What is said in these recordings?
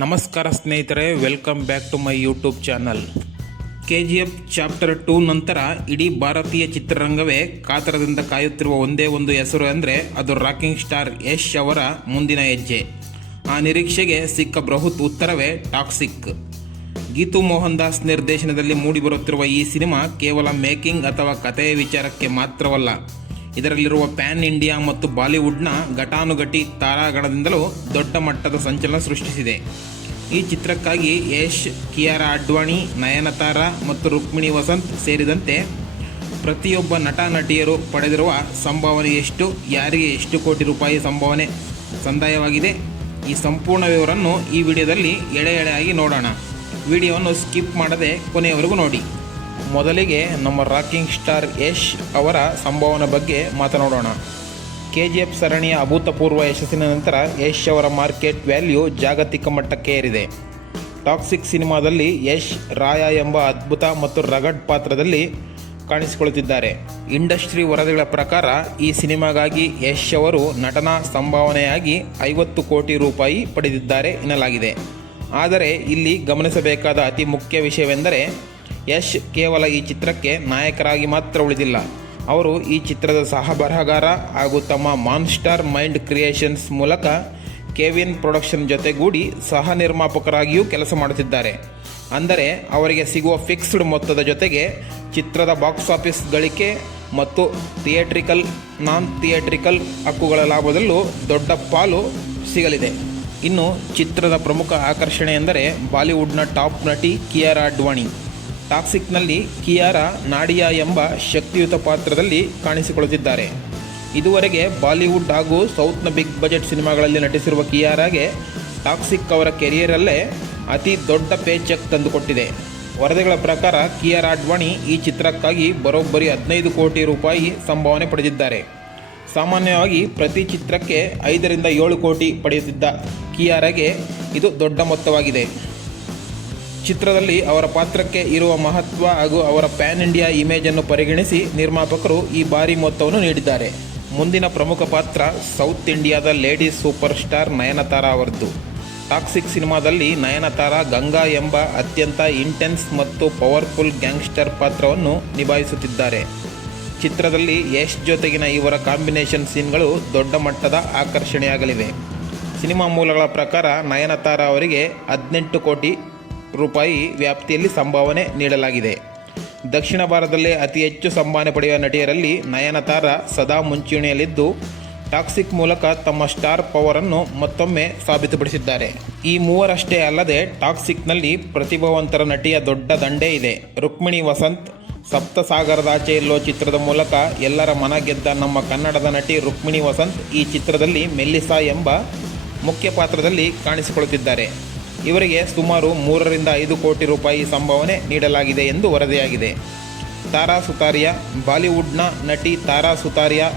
ನಮಸ್ಕಾರ ಸ್ನೇಹಿತರೆ, welcome back to my YouTube channel. KGF chapter 2 ನಂತರ ಇಡೀ ಭಾರತೀಯ ಚಿತ್ರರಂಗವೇ ಕಾತರದಿಂದ ಕಾಯುತ್ತಿರುವ ಒಂದೇ ಒಂದು ಹೆಸರು ಅಂದರೆ ಅದು ರಾಕಿಂಗ್ ಸ್ಟಾರ್ ಯಶ್ ಅವರ ಮುಂದಿನ ಹೆಜ್ಜೆ. ಆ ನಿರೀಕ್ಷೆಗೆ ಸಿಕ್ಕ ಬೃಹತ್ ಉತ್ತರವೇ ಟಾಕ್ಸಿಕ್. ಗೀತು ಮೋಹನ್ ದಾಸ್ ನಿರ್ದೇಶನದಲ್ಲಿ ಮೂಡಿಬರುತ್ತಿರುವ ಈ ಸಿನಿಮಾ ಕೇವಲ ಮೇಕಿಂಗ್ ಅಥವಾ ಕಥೆಯ ವಿಚಾರಕ್ಕೆ ಮಾತ್ರವಲ್ಲ, ಇದರಲ್ಲಿರುವ ಪ್ಯಾನ್ ಇಂಡಿಯಾ ಮತ್ತು ಬಾಲಿವುಡ್ನ ಘಟಾನುಘಟಿ ತಾರಾಗಣದಿಂದಲೂ ದೊಡ್ಡ ಮಟ್ಟದ ಸಂಚಲನ ಸೃಷ್ಟಿಸಿದೆ. ಈ ಚಿತ್ರಕ್ಕಾಗಿ ಯಶ್, ಕಿಯಾರಾ ಅಡ್ವಾಣಿ, ನಯನತಾರಾ ಮತ್ತು ರುಕ್ಮಿಣಿ ವಸಂತ್ ಸೇರಿದಂತೆ ಪ್ರತಿಯೊಬ್ಬ ನಟ ನಟಿಯರು ಪಡೆದಿರುವ ಸಂಭಾವನೆ ಎಷ್ಟು, ಯಾರಿಗೆ ಎಷ್ಟು ಕೋಟಿ ರೂಪಾಯಿ ಸಂಭಾವನೆ ಸಂದಾಯವಾಗಿದೆ, ಈ ಸಂಪೂರ್ಣ ವಿವರವನ್ನು ಈ ವಿಡಿಯೋದಲ್ಲಿ ಎಳೆಯಾಗಿ ನೋಡೋಣ. ವಿಡಿಯೋವನ್ನು ಸ್ಕಿಪ್ ಮಾಡದೆ ಕೊನೆಯವರೆಗೂ ನೋಡಿ. ಮೊದಲಿಗೆ ನಮ್ಮ ರಾಕಿಂಗ್ ಸ್ಟಾರ್ ಯಶ್ ಅವರ ಸಂಭಾವನೆ ಬಗ್ಗೆ ಮಾತನಾಡೋಣ. KGF ಸರಣಿಯ ಅಭೂತಪೂರ್ವ ಯಶಸ್ಸಿನ ನಂತರ ಯಶ್ ಅವರ ಮಾರ್ಕೆಟ್ ವ್ಯಾಲ್ಯೂ ಜಾಗತಿಕ ಮಟ್ಟಕ್ಕೆ ಏರಿದೆ. ಟಾಕ್ಸಿಕ್ ಸಿನಿಮಾದಲ್ಲಿ ಯಶ್ ರಾಯ ಎಂಬ ಅದ್ಭುತ ಮತ್ತು ರಗಡ್ ಪಾತ್ರದಲ್ಲಿ ಕಾಣಿಸಿಕೊಳ್ಳುತ್ತಿದ್ದಾರೆ. ಇಂಡಸ್ಟ್ರಿ ವರದಿಗಳ ಪ್ರಕಾರ ಈ ಸಿನಿಮಾಗಾಗಿ ಯಶ್ ಅವರು ನಟನಾ ಸಂಭಾವನೆಯಾಗಿ 50 ಕೋಟಿ ರೂಪಾಯಿ ಪಡೆದಿದ್ದಾರೆ ಎನ್ನಲಾಗಿದೆ. ಆದರೆ ಇಲ್ಲಿ ಗಮನಿಸಬೇಕಾದ ಅತಿ ಮುಖ್ಯ ವಿಷಯವೆಂದರೆ ಯಶ್ ಕೇವಲ ಈ ಚಿತ್ರಕ್ಕೆ ನಾಯಕರಾಗಿ ಮಾತ್ರ ಉಳಿದಿಲ್ಲ. ಅವರು ಈ ಚಿತ್ರದ ಸಹ ಬರಹಗಾರ ಹಾಗೂ ತಮ್ಮ ಮಾನ್ಸ್ಟಾರ್ ಮೈಂಡ್ ಕ್ರಿಯೇಷನ್ಸ್ ಮೂಲಕ ಕೆವಿನ್ ಪ್ರೊಡಕ್ಷನ್ ಜೊತೆಗೂಡಿ ಸಹ ನಿರ್ಮಾಪಕರಾಗಿಯೂ ಕೆಲಸ ಮಾಡುತ್ತಿದ್ದಾರೆ. ಅಂದರೆ ಅವರಿಗೆ ಸಿಗುವ ಫಿಕ್ಸ್ಡ್ ಮೊತ್ತದ ಜೊತೆಗೆ ಚಿತ್ರದ ಬಾಕ್ಸ್ ಆಫೀಸ್ ಗಳಿಕೆ ಮತ್ತು ಥಿಯೇಟ್ರಿಕಲ್, ನಾನ್ ಥಿಯೇಟ್ರಿಕಲ್ ಹಕ್ಕುಗಳ ಲಾಭದಲ್ಲೂ ದೊಡ್ಡ ಪಾಲು ಸಿಗಲಿದೆ. ಇನ್ನು ಚಿತ್ರದ ಪ್ರಮುಖ ಆಕರ್ಷಣೆ ಎಂದರೆ ಬಾಲಿವುಡ್ನ ಟಾಪ್ ನಟಿ ಕಿಯಾರಾ ಅಡ್ವಾಣಿ. ಟಾಕ್ಸಿಕ್ನಲ್ಲಿ ಕಿಯಾರಾ ನಾಡಿಯಾ ಎಂಬ ಶಕ್ತಿಯುತ ಪಾತ್ರದಲ್ಲಿ ಕಾಣಿಸಿಕೊಳ್ಳುತ್ತಿದ್ದಾರೆ. ಇದುವರೆಗೆ ಬಾಲಿವುಡ್ ಹಾಗೂ ಸೌತ್ನ ಬಿಗ್ ಬಜೆಟ್ ಸಿನಿಮಾಗಳಲ್ಲಿ ನಟಿಸಿರುವ ಕಿಯಾರಾಗೆ ಟಾಕ್ಸಿಕ್ ಅವರ ಕೆರಿಯರಲ್ಲೇ ಅತಿ ದೊಡ್ಡ ಪೇ ಚೆಕ್ ತಂದುಕೊಟ್ಟಿದೆ. ವರದಿಗಳ ಪ್ರಕಾರ ಕಿಯಾರಾ ಅಡ್ವಾಣಿ ಈ ಚಿತ್ರಕ್ಕಾಗಿ ಬರೋಬ್ಬರಿ 15 ಕೋಟಿ ರೂಪಾಯಿ ಸಂಭಾವನೆ ಪಡೆದಿದ್ದಾರೆ. ಸಾಮಾನ್ಯವಾಗಿ ಪ್ರತಿ ಚಿತ್ರಕ್ಕೆ 5 ರಿಂದ 7 ಕೋಟಿ ಪಡೆಯುತ್ತಿದ್ದ ಕಿಯಾರಾಗೆ ಇದು ದೊಡ್ಡ ಮೊತ್ತವಾಗಿದೆ. ಚಿತ್ರದಲ್ಲಿ ಅವರ ಪಾತ್ರಕ್ಕೆ ಇರುವ ಮಹತ್ವ ಹಾಗೂ ಅವರ ಪ್ಯಾನ್ ಇಂಡಿಯಾ ಇಮೇಜನ್ನು ಪರಿಗಣಿಸಿ ನಿರ್ಮಾಪಕರು ಈ ಭಾರಿ ಮೊತ್ತವನ್ನು ನೀಡಿದ್ದಾರೆ. ಮುಂದಿನ ಪ್ರಮುಖ ಪಾತ್ರ ಸೌತ್ ಇಂಡಿಯಾದ ಲೇಡಿ ಸೂಪರ್ ಸ್ಟಾರ್ ನಯನತಾರಾ ಅವರದ್ದು. ಟಾಕ್ಸಿಕ್ ಸಿನಿಮಾದಲ್ಲಿ ನಯನತಾರಾ ಗಂಗಾ ಎಂಬ ಅತ್ಯಂತ ಇಂಟೆನ್ಸ್ ಮತ್ತು ಪವರ್ಫುಲ್ ಗ್ಯಾಂಗ್ಸ್ಟರ್ ಪಾತ್ರವನ್ನು ನಿಭಾಯಿಸುತ್ತಿದ್ದಾರೆ. ಚಿತ್ರದಲ್ಲಿ ಯಶ್ ಜೊತೆಗಿನ ಇವರ ಕಾಂಬಿನೇಷನ್ ಸೀನ್ಗಳು ದೊಡ್ಡ ಮಟ್ಟದ ಆಕರ್ಷಣೆಯಾಗಲಿವೆ. ಸಿನಿಮಾ ಮೂಲಗಳ ಪ್ರಕಾರ ನಯನತಾರಾ ಅವರಿಗೆ 18 ಕೋಟಿ ರೂಪಾಯಿ ವ್ಯಾಪ್ತಿಯಲ್ಲಿ ಸಂಭಾವನೆ ನೀಡಲಾಗಿದೆ. ದಕ್ಷಿಣ ಭಾರತದಲ್ಲೇ ಅತಿ ಹೆಚ್ಚು ಸಂಭಾವನೆ ಪಡೆಯುವ ನಟಿಯರಲ್ಲಿ ನಯನತಾರಾ ಸದಾ ಮುಂಚೂಣಿಯಲ್ಲಿದ್ದು ಟಾಕ್ಸಿಕ್ ಮೂಲಕ ತಮ್ಮ ಸ್ಟಾರ್ ಪವರನ್ನು ಮತ್ತೊಮ್ಮೆ ಸಾಬೀತುಪಡಿಸಿದ್ದಾರೆ. ಈ ಮೂವರಷ್ಟೇ ಅಲ್ಲದೆ ಟಾಕ್ಸಿಕ್ನಲ್ಲಿ ಪ್ರತಿಭಾವಂತರ ನಟಿಯ ದೊಡ್ಡ ದಂಡೇ ಇದೆ. ರುಕ್ಮಿಣಿ ವಸಂತ್ ಸಪ್ತಸಾಗರದಾಚೆ ಎಲ್ಲೋ ಚಿತ್ರದ ಮೂಲಕ ಎಲ್ಲರ ಮನ ಗೆದ್ದ ನಮ್ಮ ಕನ್ನಡದ ನಟಿ ರುಕ್ಮಿಣಿ ವಸಂತ್ ಈ ಚಿತ್ರದಲ್ಲಿ ಮೆಲ್ಲಿಸಾ ಎಂಬ ಮುಖ್ಯ ಪಾತ್ರದಲ್ಲಿ ಕಾಣಿಸಿಕೊಳ್ಳುತ್ತಿದ್ದಾರೆ. ಇವರಿಗೆ ಸುಮಾರು 3 ರಿಂದ 5 ಕೋಟಿ ರೂಪಾಯಿ ಸಂಭಾವನೆ ನೀಡಲಾಗಿದೆ ಎಂದು ವರದಿಯಾಗಿದೆ. ತಾರಾ ಸುತಾರಿಯಾ. ಬಾಲಿವುಡ್ನ ನಟಿ ತಾರಾ ಸುತಾರಿಯಾ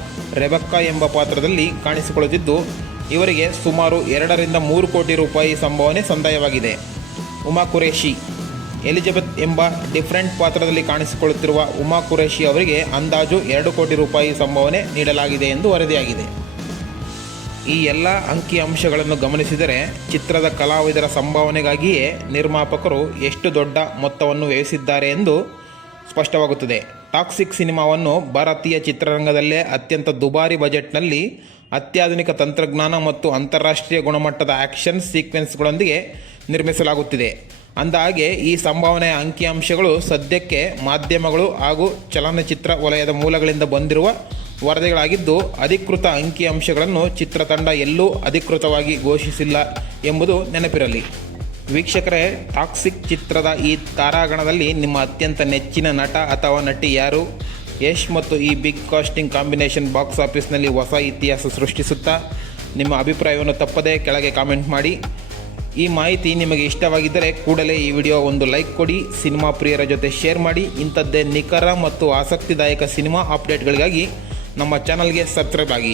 ರೆಬೆಕ್ಕಾ ಎಂಬ ಪಾತ್ರದಲ್ಲಿ ಕಾಣಿಸಿಕೊಳ್ಳುತ್ತಿದ್ದು ಇವರಿಗೆ ಸುಮಾರು 2 ರಿಂದ 3 ಕೋಟಿ ರೂಪಾಯಿ ಸಂಭಾವನೆ ಸಂದಾಯವಾಗಿದೆ. ಉಮಾ ಕುರೇಶಿ. ಎಲಿಜಬೆತ್ ಎಂಬ ಡಿಫರೆಂಟ್ ಪಾತ್ರದಲ್ಲಿ ಕಾಣಿಸಿಕೊಳ್ಳುತ್ತಿರುವ ಉಮಾ ಕುರೇಶಿ ಅವರಿಗೆ ಅಂದಾಜು 2 ಕೋಟಿ ರೂಪಾಯಿ ಸಂಭಾವನೆ ನೀಡಲಾಗಿದೆ ಎಂದು ವರದಿಯಾಗಿದೆ. ಈ ಎಲ್ಲ ಅಂಕಿಅಂಶಗಳನ್ನು ಗಮನಿಸಿದರೆ ಚಿತ್ರದ ಕಲಾವಿದರ ಸಂಭಾವನೆಗಾಗಿಯೇ ನಿರ್ಮಾಪಕರು ಎಷ್ಟು ದೊಡ್ಡ ಮೊತ್ತವನ್ನು ವ್ಯಯಿಸಿದ್ದಾರೆ ಎಂದು ಸ್ಪಷ್ಟವಾಗುತ್ತದೆ. ಟಾಕ್ಸಿಕ್ ಸಿನಿಮಾವನ್ನು ಭಾರತೀಯ ಚಿತ್ರರಂಗದಲ್ಲೇ ಅತ್ಯಂತ ದುಬಾರಿ ಬಜೆಟ್ನಲ್ಲಿ ಅತ್ಯಾಧುನಿಕ ತಂತ್ರಜ್ಞಾನ ಮತ್ತು ಅಂತಾರಾಷ್ಟ್ರೀಯ ಗುಣಮಟ್ಟದ ಆ್ಯಕ್ಷನ್ ಸೀಕ್ವೆನ್ಸ್ಗಳೊಂದಿಗೆ ನಿರ್ಮಿಸಲಾಗುತ್ತಿದೆ. ಅಂದಹಾಗೆ ಈ ಸಂಭಾವನೆಯ ಅಂಕಿಅಂಶಗಳು ಸದ್ಯಕ್ಕೆ ಮಾಧ್ಯಮಗಳು ಹಾಗೂ ಚಲನಚಿತ್ರ ವಲಯದ ಮೂಲಗಳಿಂದ ಬಂದಿರುವ ವರದಿಗಳಾಗಿದ್ದು ಅಧಿಕೃತ ಅಂಕಿಅಂಶಗಳನ್ನು ಚಿತ್ರತಂಡ ಎಲ್ಲೂ ಅಧಿಕೃತವಾಗಿ ಘೋಷಿಸಿಲ್ಲ ಎಂಬುದು ನೆನಪಿರಲಿ. ವೀಕ್ಷಕರೇ, ಟಾಕ್ಸಿಕ್ ಚಿತ್ರದ ಈ ತಾರಾಗಣದಲ್ಲಿ ನಿಮ್ಮ ಅತ್ಯಂತ ನೆಚ್ಚಿನ ನಟ ಅಥವಾ ನಟಿ ಯಾರು? ಯಶ್ ಮತ್ತು ಈ ಬಿಗ್ ಕಾಸ್ಟಿಂಗ್ ಕಾಂಬಿನೇಷನ್ ಬಾಕ್ಸ್ ಆಫೀಸ್ನಲ್ಲಿ ಹೊಸ ಇತಿಹಾಸ ಸೃಷ್ಟಿಸುತ್ತಾ? ನಿಮ್ಮ ಅಭಿಪ್ರಾಯವನ್ನು ತಪ್ಪದೇ ಕೆಳಗೆ ಕಾಮೆಂಟ್ ಮಾಡಿ. ಈ ಮಾಹಿತಿ ನಿಮಗೆ ಇಷ್ಟವಾಗಿದ್ದರೆ ಕೂಡಲೇ ಈ ವಿಡಿಯೋ ಒಂದು ಲೈಕ್ ಕೊಡಿ, ಸಿನಿಮಾ ಪ್ರಿಯರ ಜೊತೆ ಶೇರ್ ಮಾಡಿ. ಇಂಥದ್ದೇ ನಿಖರ ಮತ್ತು ಆಸಕ್ತಿದಾಯಕ ಸಿನಿಮಾ ಅಪ್ಡೇಟ್ಗಳಿಗಾಗಿ ನಮ್ಮ ಚಾನಲ್ಗೆ ಸಬ್ಸ್ಕ್ರೈಬ್ ಆಗಿ.